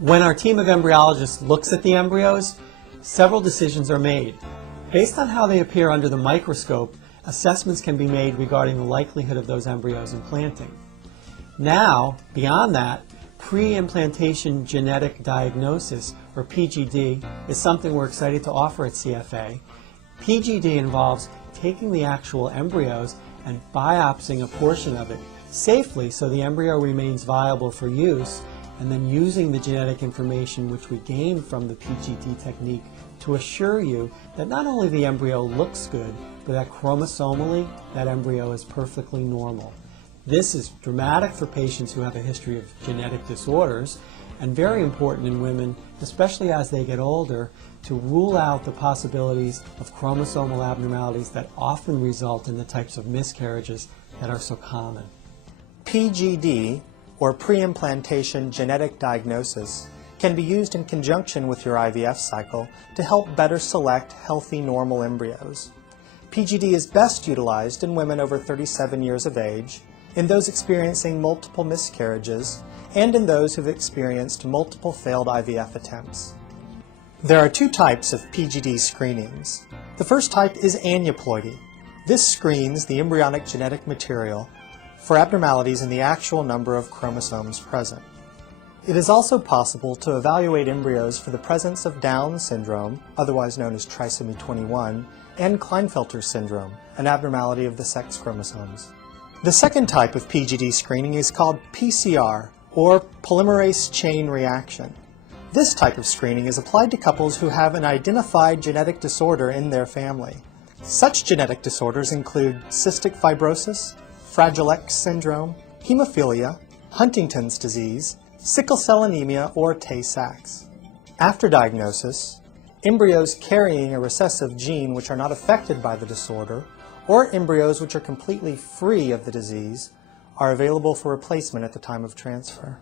When our team of embryologists looks at the embryos, several decisions are made. Based on how they appear under the microscope, assessments can be made regarding the likelihood of those embryos implanting. Now, beyond that, pre-implantation genetic diagnosis, or PGD, is something we're excited to offer at CFA. PGD involves taking the actual embryos and biopsying a portion of it safely so the embryo remains viable for use, and then using the genetic information which we gain from the PGD technique to assure you that not only the embryo looks good, but that chromosomally that embryo is perfectly normal. This is dramatic for patients who have a history of genetic disorders, and very important in women, especially as they get older, to rule out the possibilities of chromosomal abnormalities that often result in the types of miscarriages that are so common. PGD, or preimplantation genetic diagnosis, can be used in conjunction with your IVF cycle to help better select healthy normal embryos. PGD is best utilized in women over 37 years of age, in those experiencing multiple miscarriages, and in those who've experienced multiple failed IVF attempts. There are two types of PGD screenings. The first type is aneuploidy. This screens the embryonic genetic material for abnormalities in the actual number of chromosomes present. It is also possible to evaluate embryos for the presence of Down syndrome, otherwise known as trisomy 21, and Klinefelter syndrome, an abnormality of the sex chromosomes. The second type of PGD screening is called PCR, or polymerase chain reaction. This type of screening is applied to couples who have an identified genetic disorder in their family. Such genetic disorders include cystic fibrosis, Fragile X syndrome, hemophilia, Huntington's disease, sickle cell anemia, or Tay-Sachs. After diagnosis, embryos carrying a recessive gene which are not affected by the disorder, or embryos which are completely free of the disease, are available for replacement at the time of transfer.